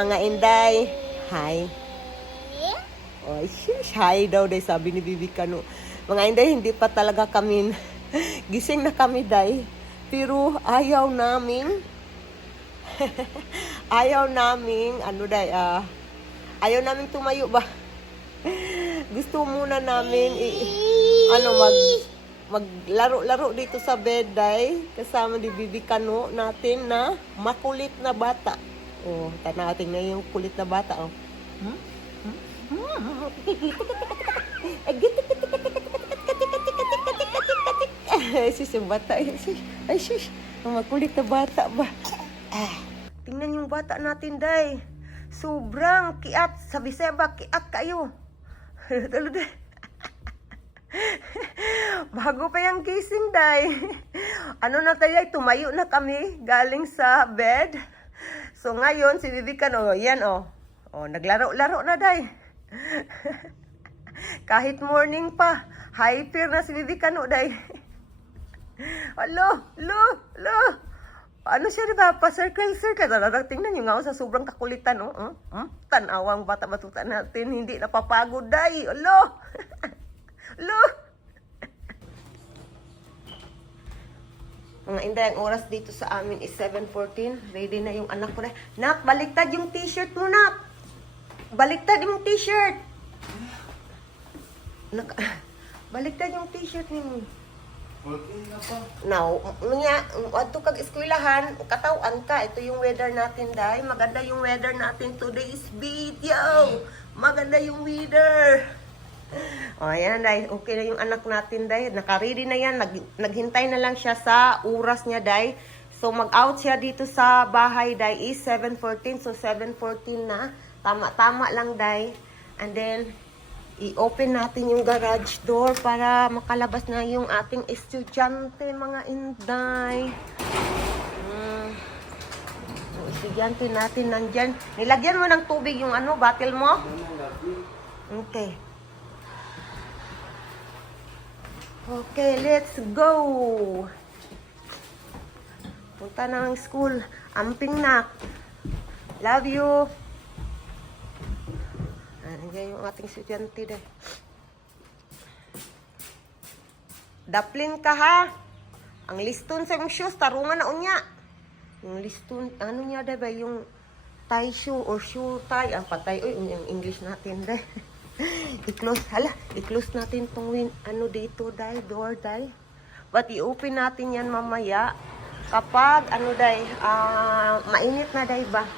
Mga Inday, hi. Oh, shush, hi daw, day, sabi ni Bibi Kano. Mga Inday, hindi pa talaga kami, gising na kami, day. Pero ayaw namin, ayaw namin tumayo ba? Gusto muna namin, maglaro-laro dito sa bed, day. Kasama ni Bibi Kano natin na makulit na bata. Oh, tanating na yung kulit na bata, oh. Sis, yung bata. Ay, sis. Ang makulit na bata ba? Tingnan yung bata natin, day. Sobrang kiat. Sabi siya ba, kiat kayo. Bago pa yung gising, day. Ano na tayo, tumayo na kami galing sa bed. So ngayon, si Bibi Kano, yan, oh. Oh, naglaro-laro na, day. Kahit morning pa, hyper na si Bibi Kano, day. Alo. Ano siya, diba? Pa-circle. Tingnan nyo nga sa sobrang kakulitan, oh. Tanawang bata batuta natin, hindi napapagod, day. Alo. Mga Inday, ang oras dito sa amin is 7:14. Ready na yung anak ko na. Nak, baliktad yung t-shirt mo, nak. Baliktad yung t-shirt. Nak, baliktad yung t-shirt mo. Okay na pa. Now, adto kag eskwelahan, katawan ka. Ito yung weather natin, day. Maganda yung weather natin today's video. Maganda yung weather. O, ayan, day. Okay na yung anak natin, day. Naka-ready na yan. Naghintay na lang siya sa oras niya, day. So, mag-out siya dito sa bahay, day, is 7:14. So, 7:14 na. Tama-tama lang, day. And then, i-open natin yung garage door para makalabas na yung ating estudyante, mga Inday. Yung estudyante natin nandyan. Nilagyan mo ng tubig yung bottle mo? Okay. Okay, let's go. Punta na ng school. Amping nak. Love you. Nandiyan yung ating estudyante dahil. Daplin ka, ha? Ang liston sa yung shoes, tarungan na unya. Yung liston, ano niya dahil, yung tie shoe or shoe tie. Ang patay, yung English natin dahil. I-close natin tong dito dahil, door dahil. But i-open natin yan mamaya kapag dahil, mainit na dahil ba?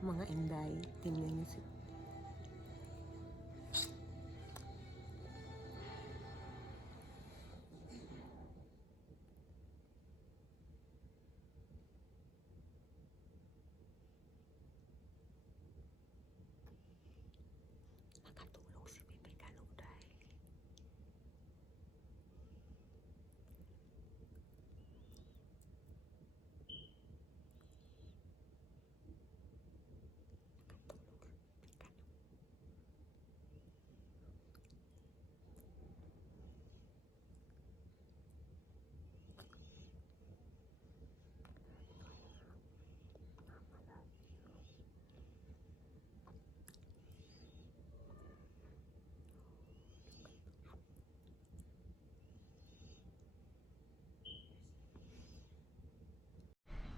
Mga Inday, tingnan niyo si nakatulog si Bibi Kano, dahil.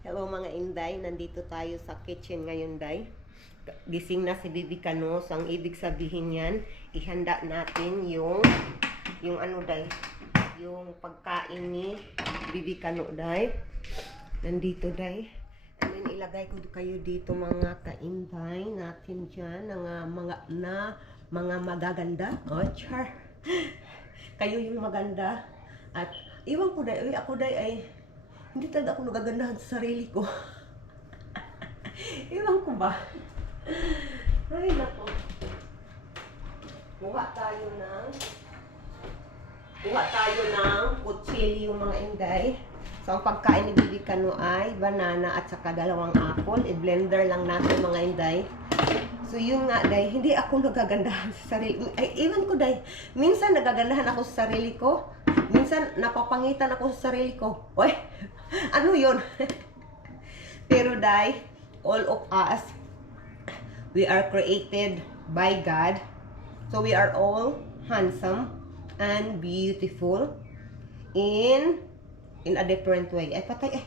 Hello mga Inday, nandito tayo sa kitchen ngayon, day. Gising na si Bibi Kano, so ang ibig sabihin yan, ihanda natin yung day, yung pagkain ni Bibi Kano, day. Nandito, day. And then ilagay ko kayo dito mga ka-Inday natin dyan, mga magaganda. Oh, char. Kayo yung maganda. At iwan ko, day, ako, day, ay hindi talaga ako nagagandahan sa sarili ko. Iwan ko ba? Ay, nako. Kuha tayo ng kutsilyo, mga Inday. So, ang pagkain ni Bibi Kano ay banana at saka 2 apple. I-blender lang natin, mga Inday. So, yun nga, day. Hindi ako nagagandahan sa sarili. Ay, iwan ko, day. Minsan nagagandahan ako sa sarili ko. Minsan minsan napapangitan ako sa sarili ko. Oy, ano yun? Pero day, all of us, we are created by God. So we are all handsome and beautiful in a different way. Ay, patay.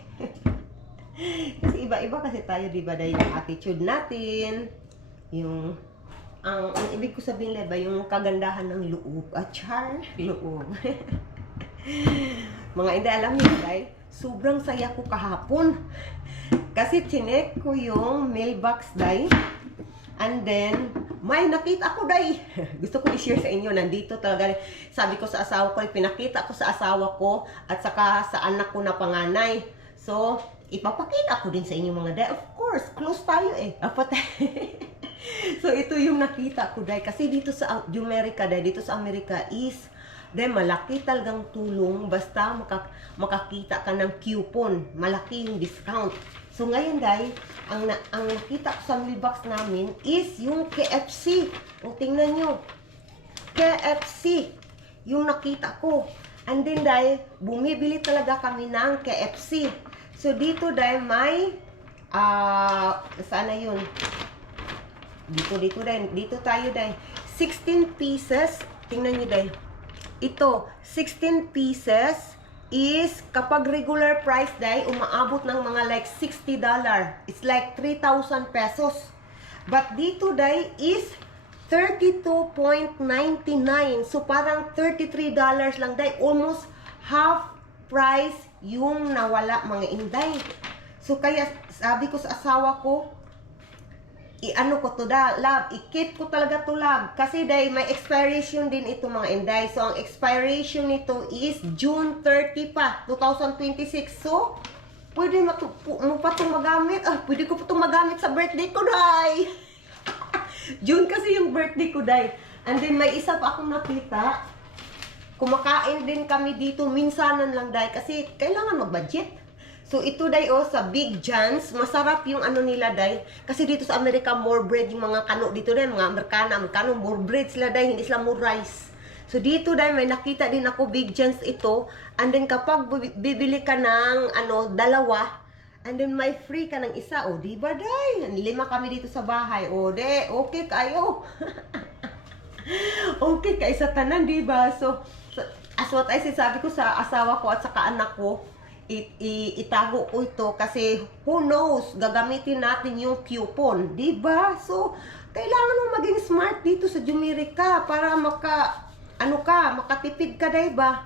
Kasi iba-iba kasi tayo, di ba? Dahil yung attitude natin, yung ang ibig ko sabihin ba, yung kagandahan ng loob. Char, loob. Mga hindi alam niyo, day, sobrang saya ko kahapon. Kasi chinek ko yung mailbox, day. And then, may nakita ko, day. Gusto ko i-share sa inyo. Nandito talaga. Sabi ko sa asawa ko, pinakita ko sa asawa ko at saka sa anak ko na panganay. So, ipapakita ko din sa inyo mga day. Of course, close tayo eh. Apat. So, ito yung nakita ko, day. Kasi dito sa America, day, dito sa America is, day, malaki talagang tulong. Basta makakita ka ng coupon. Malaki yung discount. So, ngayon, day, ang nakita ko sa mailbox namin is yung KFC. O, tingnan nyo. KFC. Yung nakita ko. And then, day, bumibili talaga kami ng KFC. So, dito, day, may, sana yun? Dito, day. Dito tayo, day. 16 pieces. Tingnan nyo, day. Ito, 16 pieces is kapag regular price, day, umaabot ng mga like $60. It's like 3,000 pesos. But dito, day, is 32.99. So, parang $33 lang, day. Almost half price yung nawala, mga inday. So, kaya sabi ko sa asawa ko, i-ano ko to lab, i-keep ko talaga to lab. Kasi day, may expiration din ito, mga inday. So, ang expiration nito is June 30 pa, 2026. So, pwede mo pa itong magamit. Pwede ko pa itong magamit sa birthday ko, day. June kasi yung birthday ko, day. And then, may isa pa akong nakita. Kumakain din kami dito, minsanan lang, day. Kasi, kailangan mag-budget. So, ito, day, sa Big John's, masarap yung ano nila, day. Kasi dito sa Amerika, more bread yung mga kano dito, day. Mga Amerikano, more bread sila, day. Hindi sila more rice. So, dito, day, may nakita din ako, Big John's ito. And then, kapag bibili ka ng, dalawa, and then may free ka ng isa. O, diba, day? 5 kami dito sa bahay. O, de, okay kayo. Okay kayo sa tanan, diba? So, as what I said, sabi ko sa asawa ko at saka anak ko, itago ko ito kasi who knows, gagamitin natin yung coupon, diba? So, kailangan mo maging smart dito sa Jumerica para makatipid ka, diba?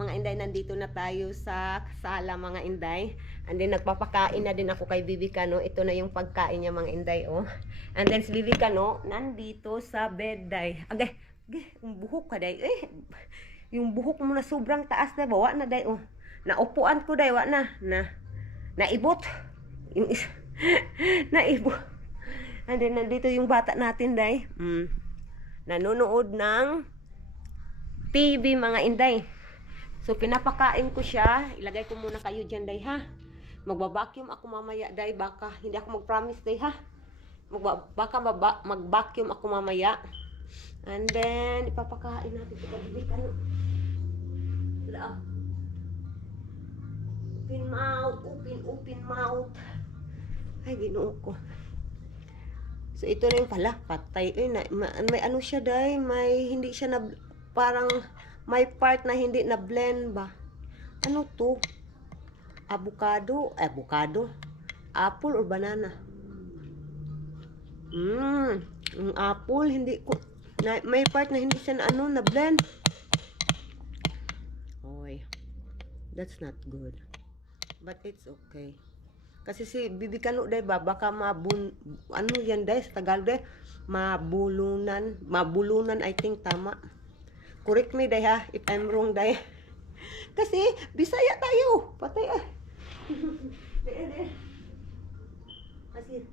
Mga inday, nandito na tayo sa sala, mga inday. And then, nagpapakain na din ako kay Bibi Kano. Ito na yung pagkain niya, mga inday, oh. And then, si Bibi Kano, nandito sa bed, day. Agay, yung buhok ka, day. Yung buhok mo na sobrang taas, day. Bawa na, day, oh. Naupuan ko, day, naibot. Yung isa, naibot. And then, nandito yung bata natin, day. Nanonood ng TV, mga inday. So, pinapakain ko siya. Ilagay ko muna kayo dyan, day, ha? Magbabacuum ako mamaya, day. Baka, hindi ako mag-promise, day, ha? Baka mag-vacuum ako mamaya. And then, ipapakain natin ito. Kabibikan. Open mouth, open mouth. Ay, ginoo ko. So, ito na yung pala, patay. May ano siya, day. May, hindi siya na, parang, may part na hindi na blend ba. Ano to? Avocado. Apple or banana? Yung apple, hindi ko, may part na hindi siya na, na blend. Oy, that's not good. But it's okay. Kasi si Bibi Kano, day, baka ano yan, day, sa Tagalog, day, mabulunan, I think, tama. Correct me, day, ha, if I'm wrong, day. Kasi, Bisaya tayo. Patay, Kasi,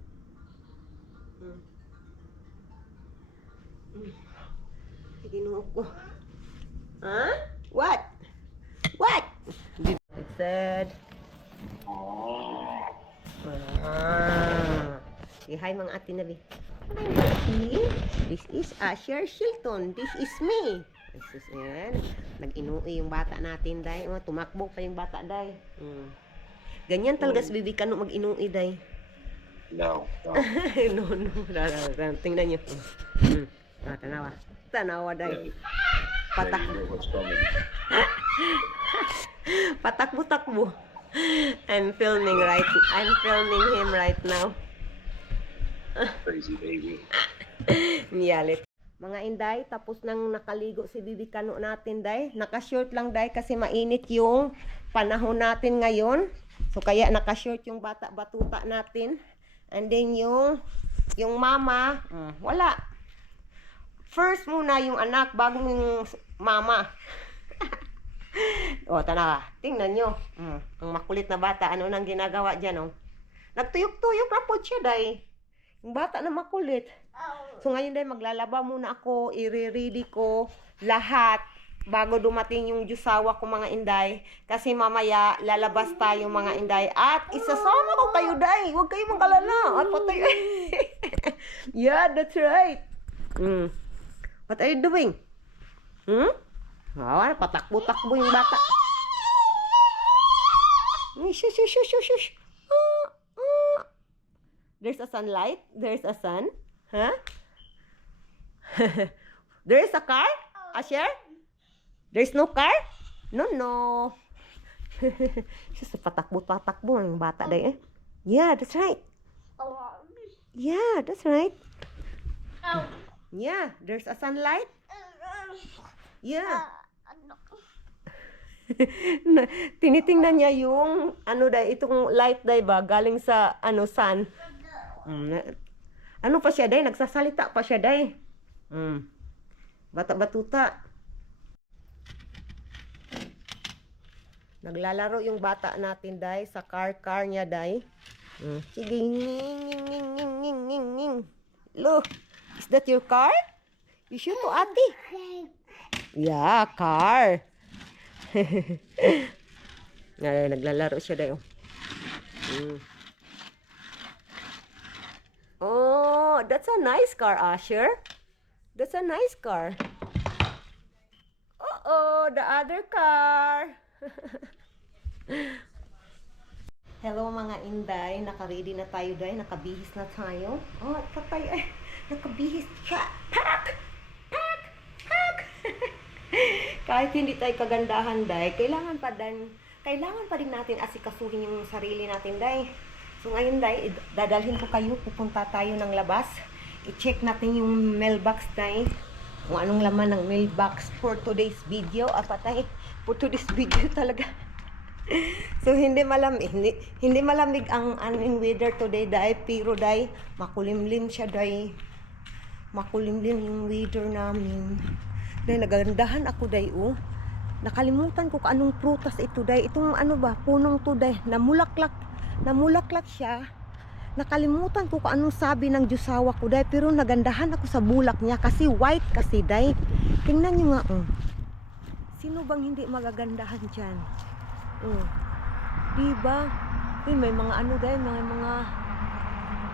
Ginoo ko. Ha? What? It said, say hi, mga ate na, Bi. This is Asher Shilton. This is me. Jesus, yan. Nag-inuwi yung bata natin, day. Oh, tumakbo pa yung bata, day. Ganyan talaga si Bibi Kano mag-inuwi, day. No, no. No, no. Tingnan nyo. Tanawa. Tanawa, day. Patak. You know what's coming. Patakbo-takbo. I'm filming him right now. Crazy baby. Miyalit. Mga inday, tapos nang nakaligo si Bibi Kano natin, day. Naka-short lang, day, kasi mainit yung panahon natin ngayon. So, kaya naka-short yung bata-batuta natin. And then yung mama, wala. First muna yung anak, bago yung mama. O, tanawa. Tingnan nyo. Ang makulit na bata, ano nang ginagawa dyan, oh. Nagtuyok-tuyok na po siya, day. Yung bata na makulit. So ngayon day, maglalaba muna ako, i-ready ko lahat bago dumating yung jusawa ko, mga inday. Kasi mamaya lalabas tayo, mga inday, at isasama ko kayo, day. Huwag kayo mag-alala. At patay. Yeah, that's right. What are you doing? Patakbo-takbo yung bata. Shush, shush, shush, shush, shush. There's a sunlight. There's a sun. Huh? There is a car? Asher? There's no car? No, no. Just patakbo-patakbo yung bata day, eh. Yeah, that's right. Yeah, that's right. Yeah, there's a sunlight. Yeah. Tinitingnan niya yung itong light day ba galing sa sun. Ano pa siya, day? Nagsasalita pa siya, day. Bata-batuta. Naglalaro yung bata natin, day, sa car niya, day. Sige, nging. Look, is that your car? You show to ate. Yeah, car. Naglalaro siya, day. Oh, that's a nice car, Asher. That's a nice car. Uh-oh, the other car. Hello, mga inday. Naka-ready na tayo, day. Nakabihis na tayo. Oh, patay. Ay, nakabihis siya. Pak! Kahit hindi tayo kagandahan, day, kailangan pa din natin asikasuhin yung sarili natin, day. So ngayon, day, dadalhin ko kayo, pupunta tayo ng labas. I-check natin yung mailbox, day. Kung anong laman ng mailbox for today's video. Patay, for today's video talaga. So hindi malamig ang aming weather today, day. Pero, day, makulimlim siya, day. Makulimlim yung weather namin. Day, nagandahan ako, day, oh. Nakalimutan ko kung anong prutas ito, day. Itong punong to, day. Namulaklak siya. Nakalimutan ko kung anong sabi ng jusawa ko, day. Pero nagandahan ako sa bulak niya kasi white kasi, day. Tingnan nyo nga, oh. Sino bang hindi magagandahan dyan? Oh. Diba? May mga day,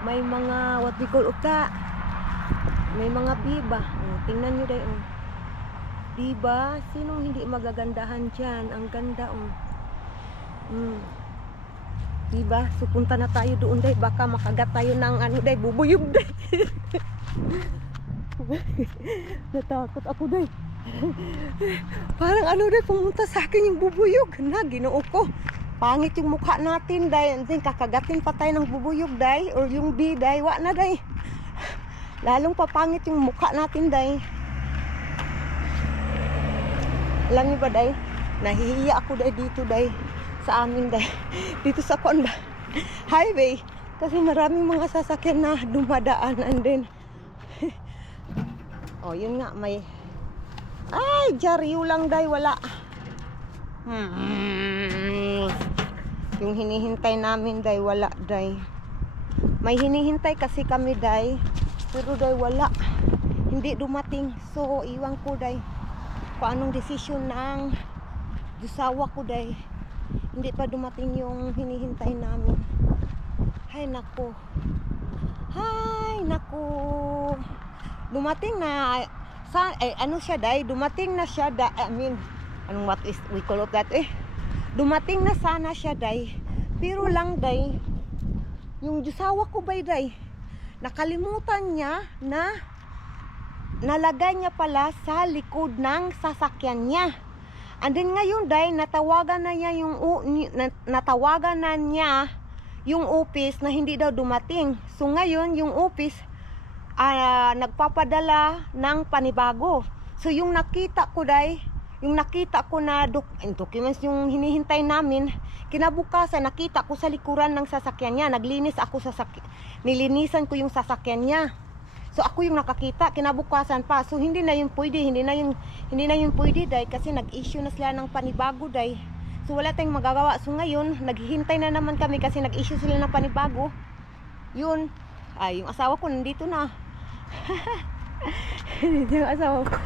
may mga what we call uka. May mga biba. Oh, tingnan nyo, day, oh. Diba? Sinong hindi magagandahan dyan? Ang ganda, oh. Diba? So, punta na tayo doon, day. Baka makagat tayo ng day, bubuyog, day. Natakot ako, day. Parang day, pumunta sa akin yung bubuyog. Ginoo ko. Pangit yung mukha natin, day. And then, kakagatin pa tayo ng bubuyog, day. Or yung bee, day. Wa na, day. Lalong papangit yung mukha natin, day. Alam niyo ba, day? Nahihiya ako, day, dito, day. Sa amin, day. Dito sa highway. Kasi maraming mga sasakyan na dumadaan. And then, oh, yun nga, may... Ay, jaryo lang, day. Wala. Yung hinihintay namin, day, wala, day. May hinihintay kasi kami, day. Pero, day, wala. Hindi dumating. So, iwan ko, day. Kung anong desisyon ng jusawa ko, day. Hindi pa dumating yung hinihintay namin. Hay nako. Dumating na ano siya, day? Dumating na siya, anong what is, we call it that, dumating na sana siya, day. Pero lang, day, yung jusawa ko, day, nakalimutan niya na nalagay niya pala sa likod ng sasakyan niya. And then ngayon, day, natawagan na niya yung office na hindi daw dumating. So ngayon, yung office nagpapadala ng panibago. So yung nakita ko, day, yung nakita ko na documents yung hinihintay namin, kinabukasan nakita ko sa likuran ng sasakyan niya. Naglinis ako nilinisan ko yung sasakyan niya. So ako yung nakakita, kinabukasan pa. So hindi na yun pwede, hindi na yun pwede, day, kasi nag-issue na sila ng panibago, day. So wala tayong magagawa. So ngayon, naghihintay na naman kami kasi nag-issue sila ng panibago. Yun, yung asawa ko nandito na. Yung asawa ko.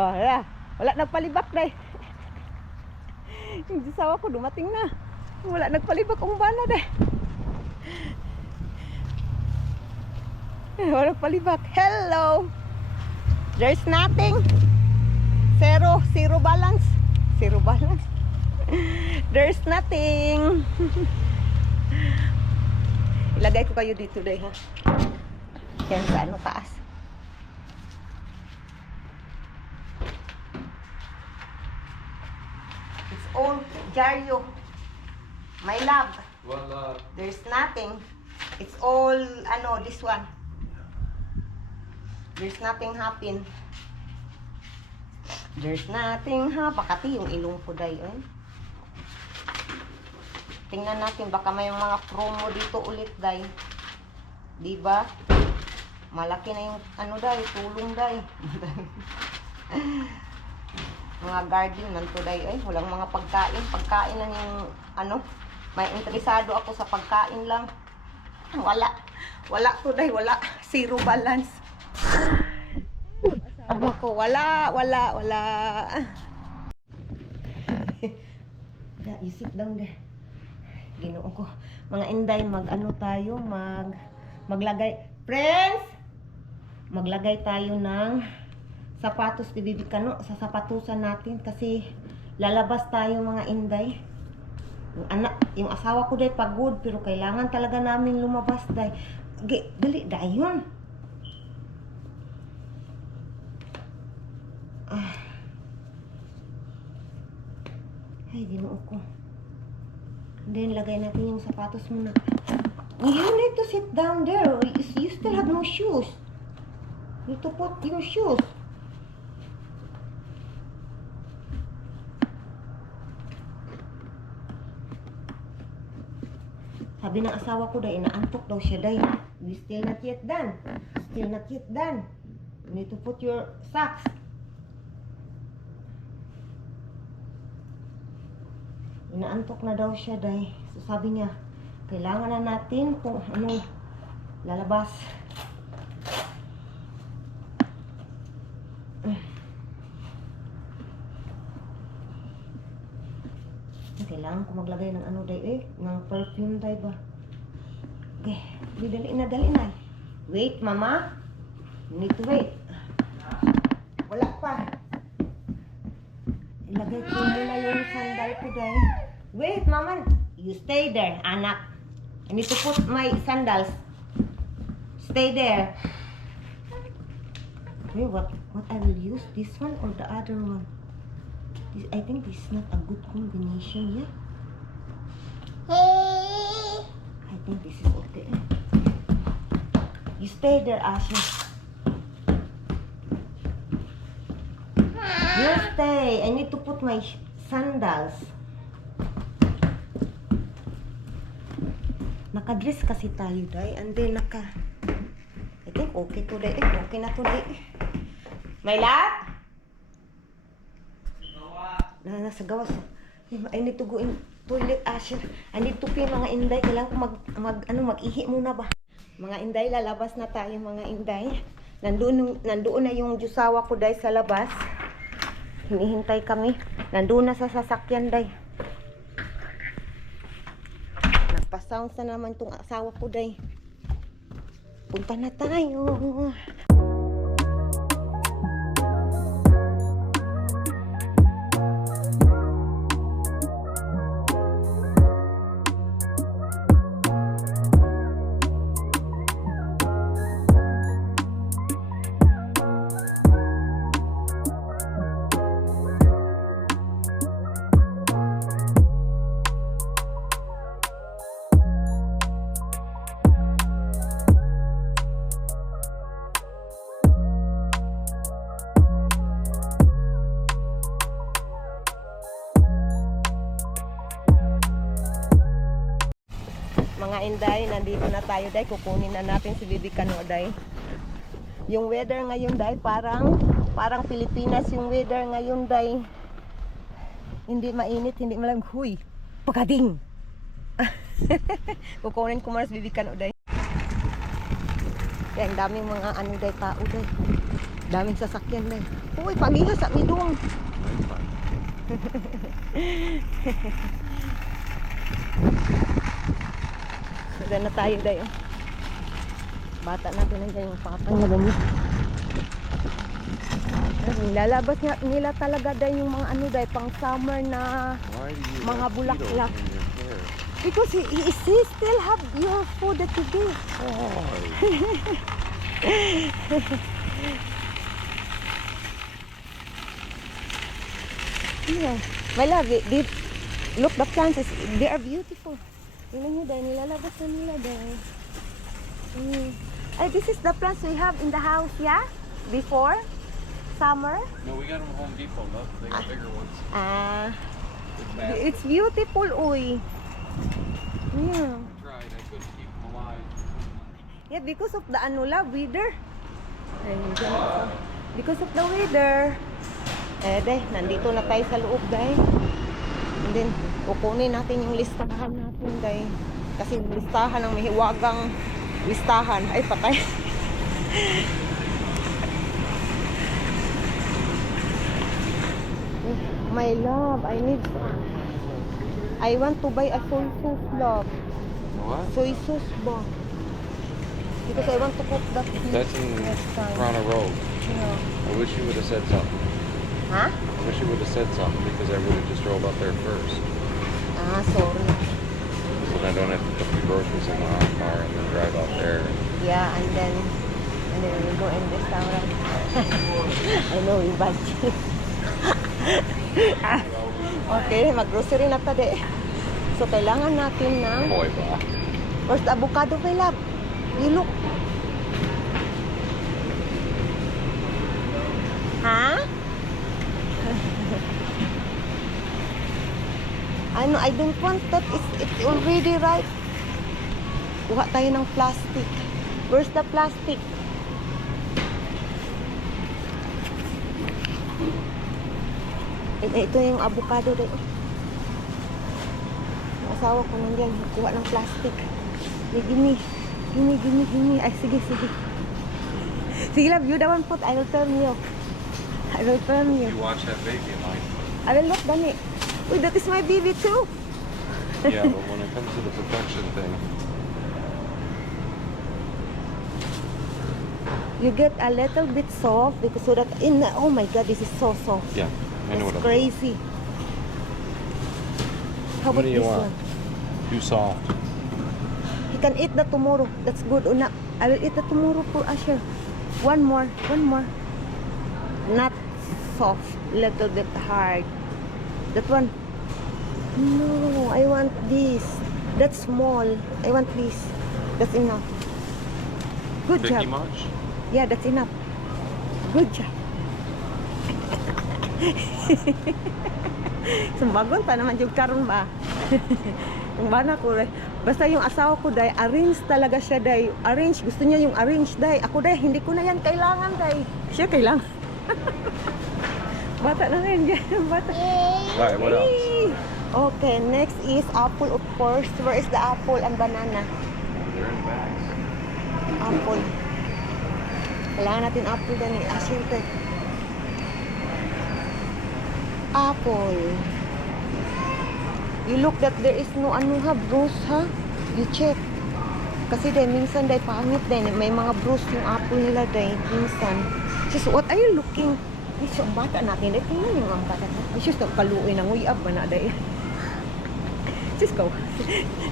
Oh, wala nagpalibak, day. Yung asawa ko dumating na. Wala nagpalibak ang bana, day. Wala palibak. Hello. There's nothing. Zero balance. Zero balance. There's nothing. Ilagay ko kayo dito, day, ha. Yan sa ano, taas. It's all Jaryo. My love. Well, There's nothing. It's all, this one. There's nothing happen. There's nothing Pakati yung ilong ko, day, Tingnan natin, baka may mga promo dito ulit, day. Diba? Malaki na yung, day, tulong, day. Mga garden nanto, day, walang mga pagkain. Pagkain lang yung, may interesado ako sa pagkain lang. Wala to, day, wala. Zero balance. Aba ko, wala. You sit down there. Ginoo ko. Mga inday, maglagay. Friends! Maglagay tayo ng sapatos ni Bibi Kano sa sapatusan natin kasi lalabas tayo, mga inday. Yung asawa ko, day, pagod pero kailangan talaga namin lumabas, day. Dali, dayon. Ay, ginoo ko. Then, lagay natin yung sapatos muna. You need to sit down there. You still have no shoes. You need to put your shoes. Sabi ng asawa ko, day, inaantok daw siya, day. You still not yet done. Still not yet done. You need to put your socks. Inaantok na daw siya, day. So sabi niya, kailangan na natin kung lalabas. Kailangan ko maglagay ng day, ng perfume, day, ba? Okay, dali na. Wait, mama. You need to wait. Wala pa. Ilagay ko muna yung sandal ko, day. Wait, mama. You stay there, anak. I need to put my sandals. Stay there. Wait, what I will use? This one or the other one? I think this is not a good combination, yeah? I think this is okay. You stay there, Asha. You stay. I need to put my sandals. Naka-dress kasi tayo, day. And then I think okay today. Okay na today. My love? Nasa gawas. I need to go in toilet, Asher. I need to pee, mga inday. Kailangan ko mag-ihi muna ba? Mga inday, lalabas na tayo, mga inday. Nandoon na yung jusawa ko, day, sa labas. Hinihintay kami. Nandoon na sa sasakyan, day. Nagpa-sounds na naman tong asawa ko, day. Punta na tayo. Mga inday, nandito na tayo day. Kukunin na natin si Bibi Kano day. Yung weather ngayon day, parang Pilipinas yung weather ngayon day. Hindi mainit, hindi malamig. Huy, pagkading! Kukunin ko muna si Bibi Kano day. Kaya ang daming mga ano day, tao day. Daming sasakyan day. Uy, pagiha sa midong. Doon na tayo day. Bata natin nandiyan yung papang na dami. Nilalabas nga nila talaga day yung mga ano day, pang summer na mga bulaklak. Because he still have your food today. Yeah. My love, look, the plants, they are beautiful. Tingnan nyo dahil nilalabas na nila dahil. Ay, this is the plants we have in the house, yeah? Before? Summer? No, we got them at Home Depot. No, they got bigger ones. It's beautiful, uy. Yeah. I tried. I couldn't keep them alive. Yeah, because of the anula weather. Because of the weather. Day, nandito na tayo sa loob, day. And then, kukunin natin yung listahan natin, day. Kasi yung listahan ng mahiwagang listahan. Ay, patay. My love, I want to buy a soy sauce, love. What? Soy sauce ba? Because I want to cook that beef That's in next time. Toronto Road. Yeah. I wish you would have said something. Huh? I wish you would have said something because I would have just drove up there first. Sorry. So then I don't have to put the groceries in the hot car and then drive out there. Yeah, and then we go in restaurant. I know, you budget. Okay, mag-grocery na pa de. So, kailangan natin ng... Boy ba? Where's the avocado, my love? You look. Ha? I don't want that. It's already ripe. Kuha tayo ng plastic. Where's the plastic? Ito yung avocado dito. Yung asawa ko nandiyan, kuha ng plastic. Gini. Ay, sige. Sige, love, you the one put. I will turn you. You watch that baby of mine. I will look, Dani. Uy, that is my baby too. Yeah, but when it comes to the protection thing, You get a little bit soft because so that oh my god, this is so soft. yeah, I know It's what crazy. How What about do you this want? one? Too soft. He can eat that tomorrow. That's good. Una, I will eat that tomorrow for Asher. One more. Not soft, little bit hard. That one. No, I want this. That's small. I want this. That's enough. Good Picky job. much? Yeah, that's enough. Good job. Sumbagon pa naman yung karon ba? Yung bana ko, basta yung asawa ko, day, arrange talaga siya, day. Arrange, gusto niya yung arrange, day. Ako, day, hindi ko na yan kailangan, day. Siya kailangan. Bata na ngayon, bata. Alright, what else? Hey! Okay, next is apple, of course. Where is the apple and banana? They're in bags. Apple. Kailangan natin apple din eh. Siyempre. Apple. You look that there is no bruise, ha? You check. Kasi dahil minsan dahil pangit dahil may mga bruise yung apple nila dahil minsan. Sis, what are you looking? Sis, ang bata natin dahil tingnan yung ang bata natin. Sis, kaluin ng uyab ba na dahil. Sis, ko.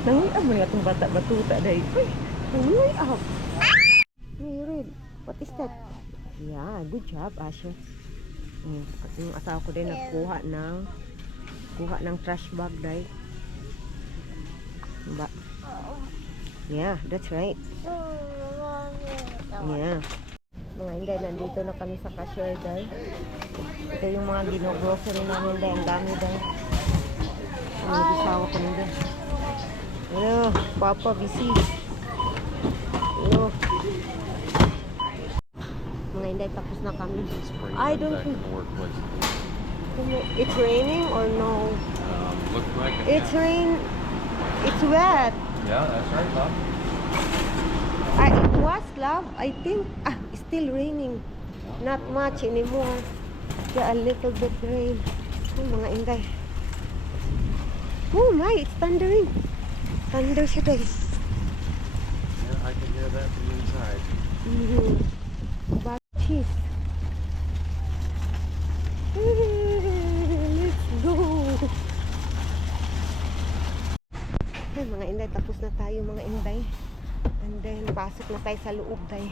Nanguyab mo nga itong bata batuta dahil. Uy, nanguyab. Hey, Red, what is that? Yeah, good job, Asher. Yung asawa ko din nagkuha ng trash bag dahil. Ba? Yeah, that's right. Yeah. Mga inday, nandito na kami sa cashier dahil. Ito yung mga gino-grocery namin dahil. Ang dami dahil. Ang asawa ko nandun. Hello. Yeah, Papa busy. No. Mga Inday, tapos na kami. I don't think it's raining or no. Looks like it. It's rain. It's wet. Yeah, that's right, Bob. It was, love. I think it's still raining. Not much anymore. Yeah, a little bit rain. Oh, mga Inday. Oh my, it's thundering. Thunder siya, guys. Yeah, I can hear that from inside. But cheese. Let's go. Ay, mga Inday, tapos na tayo mga Inday. And then, pasok na tayo sa loob, day.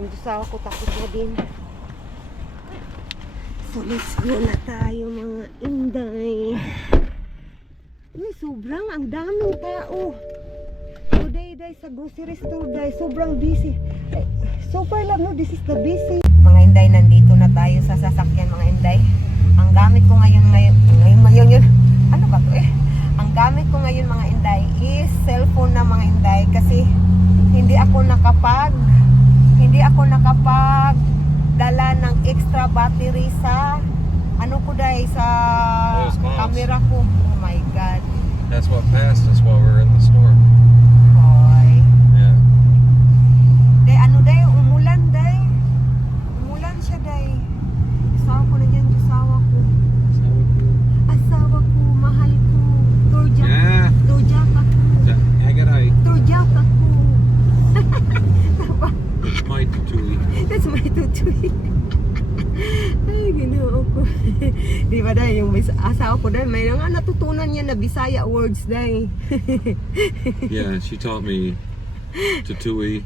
Yung dusawa ko tapos na din. So, let's go na tayo mga Inday. Ay, sobrang ang daming tao. Today, day, sa grocery store, day, sobrang busy. Ay, so far lang, no, this is the busy. Mga Inday, nandito na tayo sa sasakyan, mga Inday. Ang gamit ko ngayon, yun. Ano ba to eh? Ang gamit ko ngayon, mga Inday, is cellphone na, mga Inday. Kasi, hindi ako nakapag dala ng extra battery sa ano ko dahil sa Those clouds. camera ko. Oh my God. That's what passed us while we were in the store. Hoy. Yeah. Day, ano day? Umulan day. Umulan siya day. Asawa ko na yan, asawa ko. Asawa ko, mahal ko. Turjak. Yeah. Turjak ako. Agaray. Turjak ako. It's my tutui. That's my tutoy. Ay, ginoo ko. Di ba dahil yung asawa ko dahil may nga natutunan niya na Bisaya words dahil. Yeah, she taught me tutui,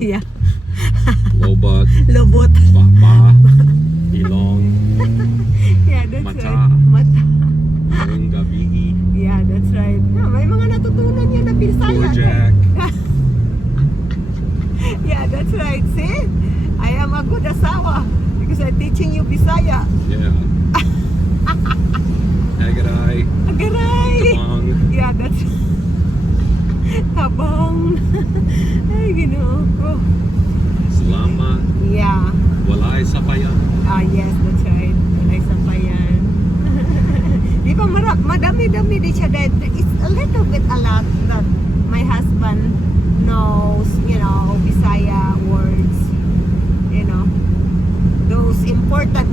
Yeah. lobot, Lobot. baba, ilong, Yeah, that's Mata. right. Mata. gabi, Yeah, that's right. May mga natutunan niya na Bisaya. jack. Yeah, that's right. See? I am a good asawa because I'm teaching you Bisaya. Yeah. Agaray. Agaray! Tabang. Yeah, that's tabang. Ay, ginoo ko. Salamat. Yeah. Walay sapayan. Yes, that's right. Walay sa payan. Di ba madami-dami din siya dahil it's a little bit a lot that my husband knows, Bisaya words. Those important.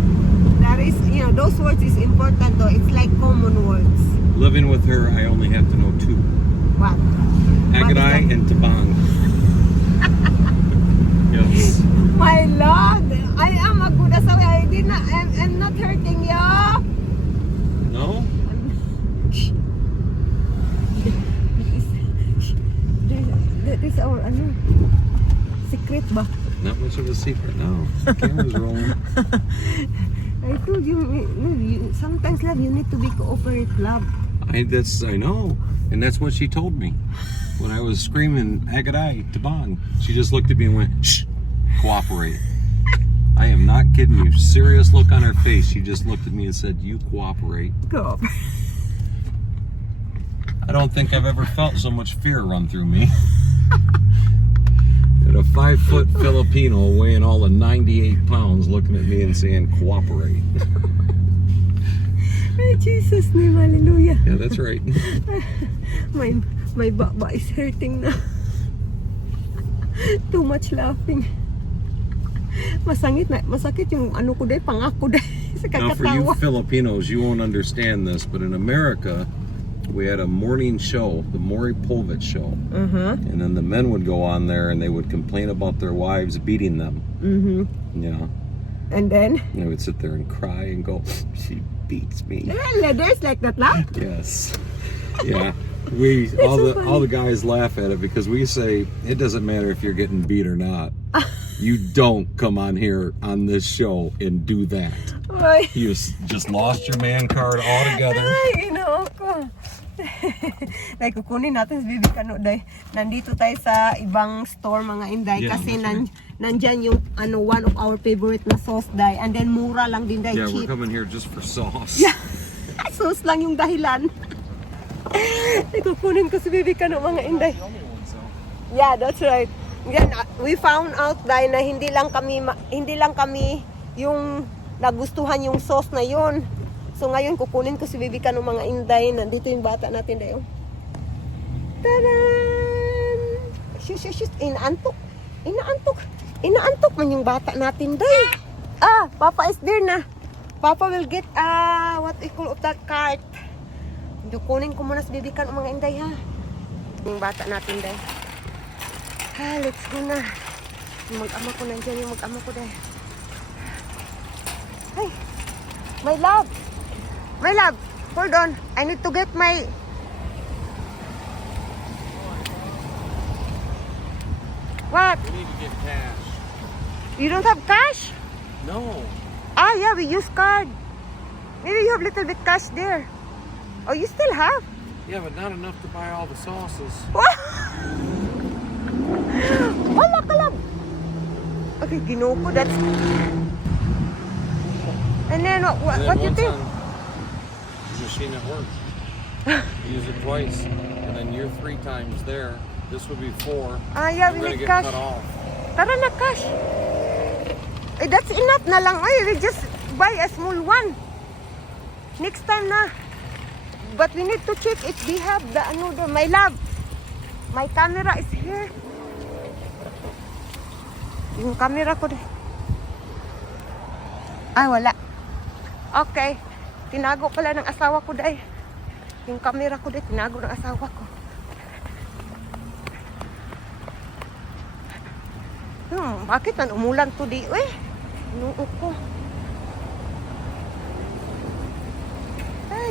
That is, those words is important though. It's like common words. Living with her, I only have to know two. What? Agaray What is that? and tabang. Yes. My Lord, I am a good asawa. I'm not hurting you. No? That is our secret ba? Not much of a secret now. Camera's rolling. I told you, sometimes love, you need to be cooperate, love. I know. And that's what she told me. When I was screaming, Agaray, tabang, she just looked at me and went, shh, cooperate. I am not kidding you. Serious look on her face. She just looked at me and said, you cooperate. Cooperate. I don't think I've ever felt so much fear run through me. And a 5-foot Filipino weighing all of 98 pounds looking at me and saying, cooperate. Ay, Jesus name, hallelujah. Yeah, that's right. My baba is hurting na. Too much laughing. Masakit yung ano ko dahil, pangako dahil sa Now, for you kakatawa. Filipinos, you won't understand this, but in America, we had a morning show, the Maury Povich show. And then the men would go on there and they would complain about their wives beating them. You know, And then, and they would sit there and cry and go, she beats me. there's like that laugh. Yes. Yeah. All the guys laugh at it because we say it doesn't matter if you're getting beat or not. You don't come on here on this show and do that. Ay, You just lost your man card altogether. ay, ginoo ko. Like, kukunin natin sa Bibi Kano dahil nandito tayo sa ibang store, mga Inday, Yeah, kasi that's nandyan yung one of our favorite na sauce dahil, and then mura lang din dahil, Yeah, we're cheap. coming here just for sauce. Yeah. Sauce lang yung dahilan. Ikukunin ko si baby ka ng mga inday. Yeah, that's right. Yan, we found out dahil na hindi lang kami yung nagustuhan yung sauce na yun. So ngayon kukunin ko si baby ka ng mga inday. Nandito yung bata natin dayo. Taran! Shush. Inaantok. Inaantok man yung bata natin day. Papa is there na. Papa will get what we call of that cart. Kukunin ko muna si baby ka ng mga inday ha. Yung bata natin day. Let's go na. Yung mag-ama ko nandiyan, yung mag-ama ko dahil. Hey, my love, hold on. I need to get my... What? We need to get cash. You don't have cash? No. Yeah, we use card. Maybe you have little bit cash there. Oh, you still have? Yeah, but not enough to buy all the sauces. Wala ka lang. Okay, ginoo ko. That's... And then, what you think? The machine at work. You use it twice, and then you're 3 times there. This would be 4. Yeah, we We're need gonna get cash. cut off. Tara na, cash. That's enough na lang. We just buy a small one. Next time na. But we need to check if we have the my love. My camera is here. Yung camera ko din. Wala. Okay. Tinago pala ng asawa ko dahil. Yung camera ko din, tinago ng asawa ko. Bakit man umulan to di? Ginoo ko.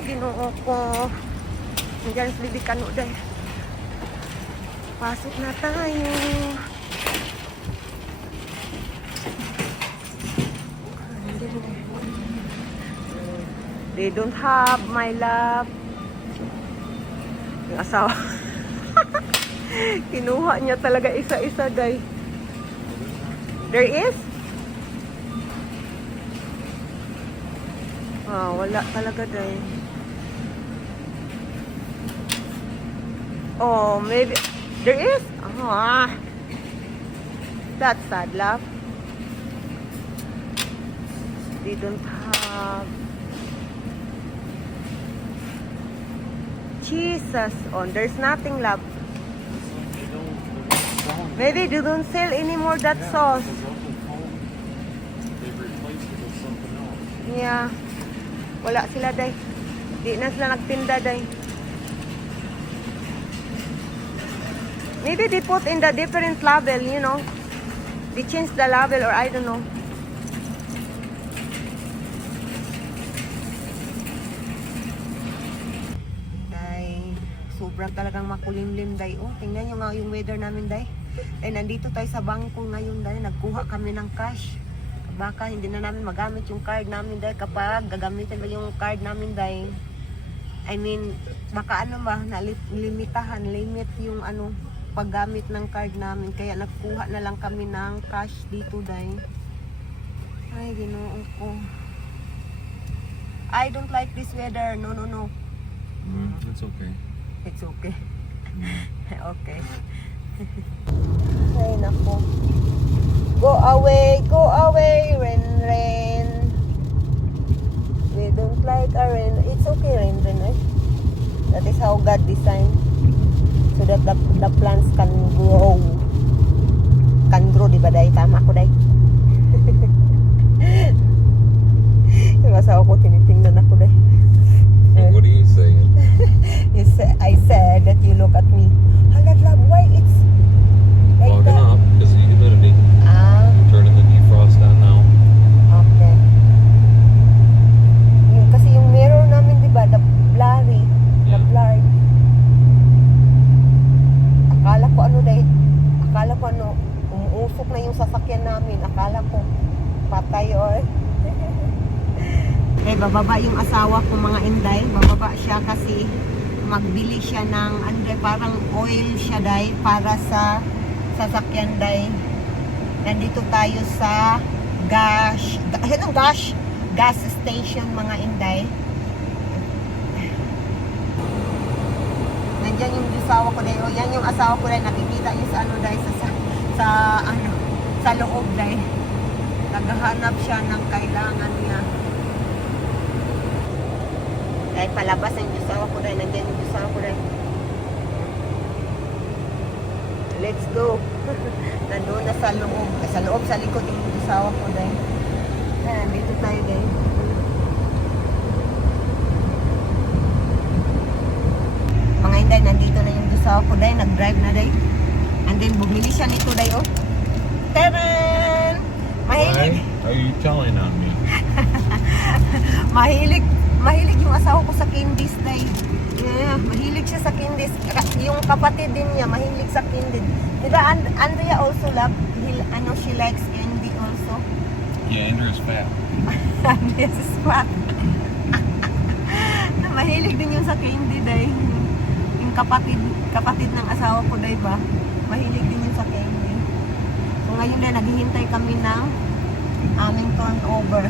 Ginoo ko. Nandiyan sa bibi kano dahil. Pasok na tayo. They don't have my love. Yung asawa. Kinuha niya talaga isa-isa day. There is? Wala talaga day. Oh, maybe there is? That's sad, love. They don't have. Jesus, there's nothing, love. Maybe they don't sell anymore that sauce. They've replaced it with something else. Yeah. Wala sila, day. Di na sila nagtinda, day. Maybe they put in the different label, you know. They change the label or I don't know. Sobrang talagang makulimlim, day. Tingnan nyo nga yung weather namin, day. Nandito tayo sa bangko ngayon, day. Nagkuha kami ng cash. Baka hindi na namin magamit yung card namin, day. Kapag gagamitin ba yung card namin, day. I mean, baka limit yung paggamit ng card namin. Kaya nagkuha na lang kami ng cash dito, day. Ay, ginoo ko. I don't like this weather. No. It's okay. It's okay. Okay. Ay, nako. Go away, rain. We don't like a rain. It's okay, rain, eh? That is how God designed. So that the plants can grow. Di ba, day? Tama ako, day. Yung asawa ko, tinitingnan ako, day. What are you saying? I said that you look at me. Hala, love, why it's like Fogging that? up because of the humidity. Turning the defrost on now. Okay. Kasi yung mirror namin, di ba, the blurry. The Yeah. blurred. Akala ko umuusok na yung sasakyan namin. Akala ko patay or... bababa yung asawa ko, mga inday. Bababa siya kasi magbili siya ng parang oil siya, day, para sa sasakyan, day. Nandito tayo sa gas station, mga inday. Nandiyan yung asawa ko dahil. O, yan yung asawa ko dahil. Nakikita niyo sa ano dahil sa loob dahil. Naghahanap siya ng kailangan niya. Dahil palabas ang asawa ko dahil. Nandiyan yung asawa ko dahil. Let's go. Nandun na sa loob. Sa loob, sa likod yung asawa ko dahil. Ayan, dito tayo dahil. Mga Inday, nandito na yung asawa ko dahil. Nag-drive na dahil. And then, bumili siya nito dahil. Oh. Taran! Mahilig. Why are you telling on me? Mahilig yung asawa ko sa candies dahil. Yeah, mahilig siya sa candies. Yung kapatid din niya, mahilig sa candies. Diba, Andrea also she likes candy also. Yeah, Andrew's fat. Andrea's is fat. Mahilig din yung sa candy dahil. Yung kapatid ng asawa ko dahil ba? Mahilig din yung sa candy. So ngayon na naghihintay kami ng aming turnover.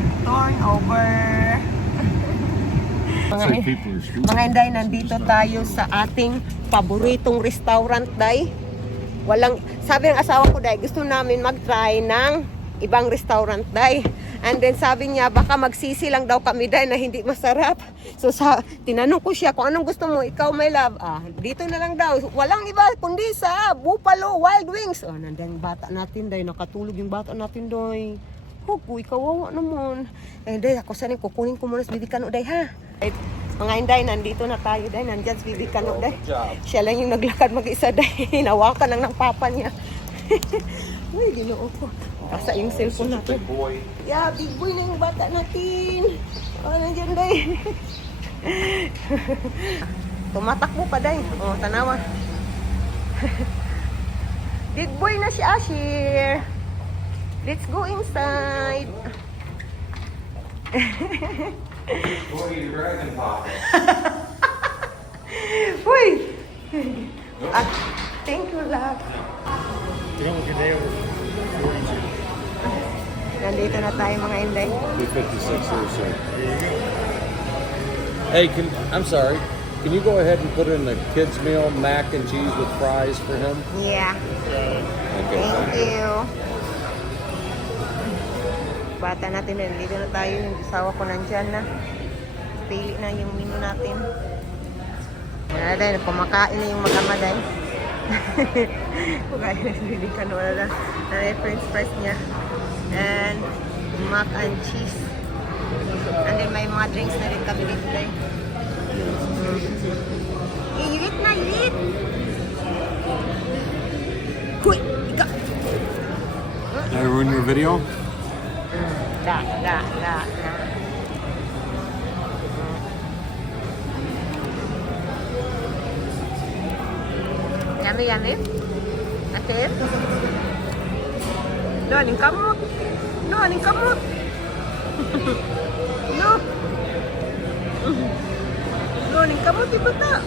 Mga Inday, nandito tayo sa ating paboritong restaurant, Day. Sabi ng asawa ko, Day, gusto namin mag-try ng ibang restaurant, Day. And then sabi niya, baka magsisi lang daw kami, Day, na hindi masarap. So tinanong ko siya kung anong gusto mo, ikaw my love. Dito na lang daw. Walang iba kundi sa Buffalo Wild Wings. Nandiyan yung bata natin, Day. Nakatulog yung bata natin, Day. Huwag, kawawa naman. Day, ako sanin, kukunin ko muna sa bibikano, Day, ha? Mga Inday, nandito na tayo, Day. Nandyan sa bibikano, Day. Siya lang yung naglakad mag-isa, Day. Hinawakan lang ng papa niya. Uy, ginoo ko. Kasa yung cellphone natin. Big boy. Yeah, big boy na yung bata natin. Nandyan, Day. Tumatakbo pa, Day. Tanawa. Big boy na si Ashir. Let's go inside. Boy, you're dragging Papa. Uy! Thank you, love. Nandito na tayo, mga Inday. 256 here, sir. Hey, I'm sorry. Can you go ahead and put in the kids' meal, mac and cheese with fries for him? Yeah. Okay. Thank you. Bata natin, nandito na tayo. Yung asawa ko nandyan na. Pili na yung menu natin. Wala dahil, kumakain na yung magamaday. Kumakain na hindi ka na wala na. French fries niya. And mac and cheese. And then may mga drinks na rin kami dito dahil. Ilit na, ilit! Huy! Ika! Did I ruin your video? Da. Yummy. Atin? Aning kamot. Aning kamot. No. Aning kamot, ibata.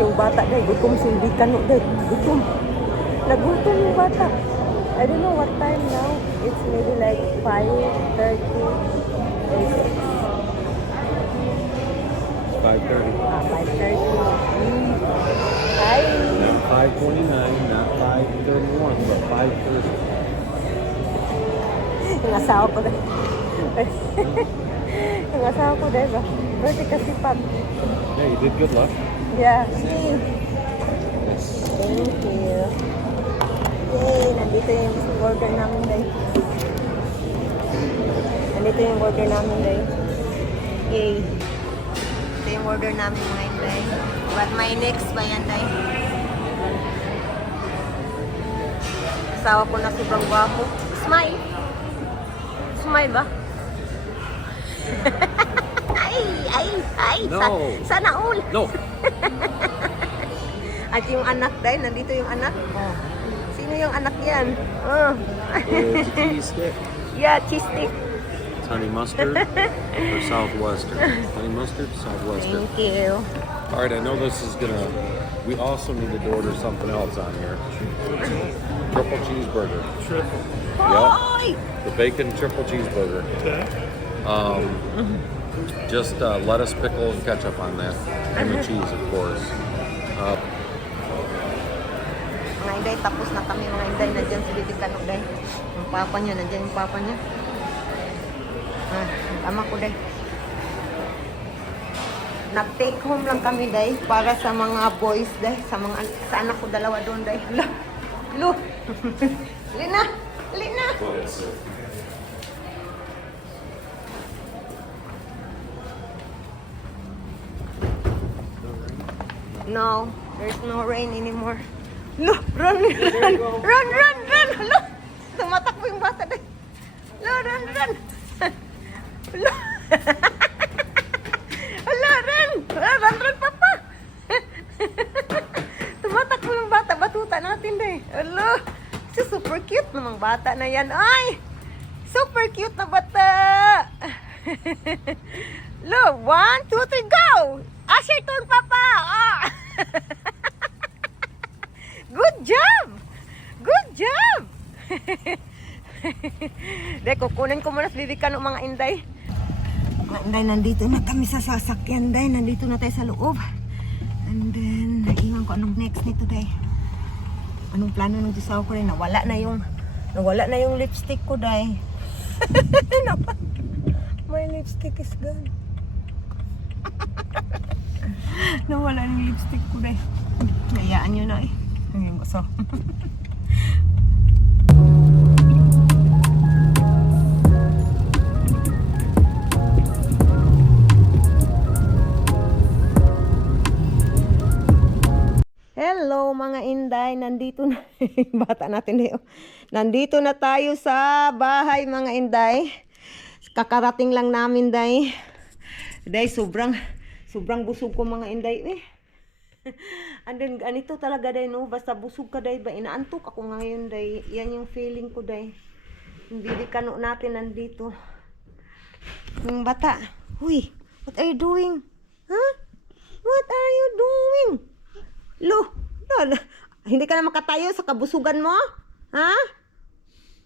Yung bata dahil gutom, silbi ka no dahil gutom. Nagutom yung bata. I don't know what time now. It's maybe like 5:30. 5:30. 5:30. Hi. Not 5:29, not 5:31, but 5:30. Yung asawa ko dahil. Yung asawa ko dahil ba? Kasi kasipag. Yeah, you did good luck. Yeah. Yay. Thank you. Yay! Nandito yung order namin dahil. Nandito yung order namin dahil. Yay! Ito yung order namin ngayon dahil. But my next ba yan dahil? Asawa ko na sobrang gwapo. Smile! Smile ba? Ay! No. Sana all! No. At yung anak dahil, nandito yung anak. Oh. Sino yung anak yan? Oh. It's a cheese stick. Yeah, cheese stick. It's honey mustard or southwestern? Honey mustard, southwestern. Thank you. All right, I know this is gonna. We also needed to order something else on here. Triple cheeseburger. Triple. Hoy! The bacon triple cheeseburger. Okay. Just lettuce, pickle, and ketchup on that, and the cheese, of course. Mga Inday, tapos na kami mga Inday. Nandiyan si Bibi Kano, Day. Yung papa niya, nandiyan yung papa niya. Ah, ang ama ko, Day. Nag-take home lang kami, Day, para sa mga boys, Day. Sa anak ko, dalawa doon, Day. Lo! Lina! Lina! No, there's no rain anymore. Lo, run, run, run, run, run. Lo, tumatakbo yung bata din. Lo, run, run. Lo. Lo, run. Run, run, papa. Tumatakbo yung bata. Batuta natin din. Lo, super cute namang bata na yan. Ay, super cute na bata. Lo, 1, 2, 3, go. Asher turn, papa. Ah. Good job! Good job! Dek, kukunin ko muna sa Bibikan ng mga Inday. Mga Inday, nandito na kami sa sasakyan, Day. Nandito na tayo sa loob. And then, naiwan ko anong next nito, Day. Anong plano ng tisaw ko, Day? Nawala na yung lipstick ko, Day. My lipstick is gone. Nawala yung lipstick ko, Day. Hayaan nyo na eh. Ngayon so. Hello mga Inday, nandito na bata natin dito. Nandito na tayo sa bahay mga Inday. Kakarating lang namin, Day. Day, sobrang busog ko mga Inday eh. And then, ganito talaga, Day, no? Basta busog ka, Day, ba? Inaantok ako ngayon, Day. Yan yung feeling ko, Day. Yung Bibikano natin nandito. Yung bata. Huy, what are you doing? Huh? What are you doing? Lo, hindi ka na makatayo sa kabusugan mo? Ha?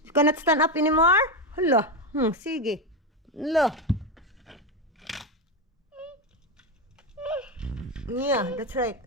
You cannot stand up anymore? Hala, sige. Lo. Yeah, that's right.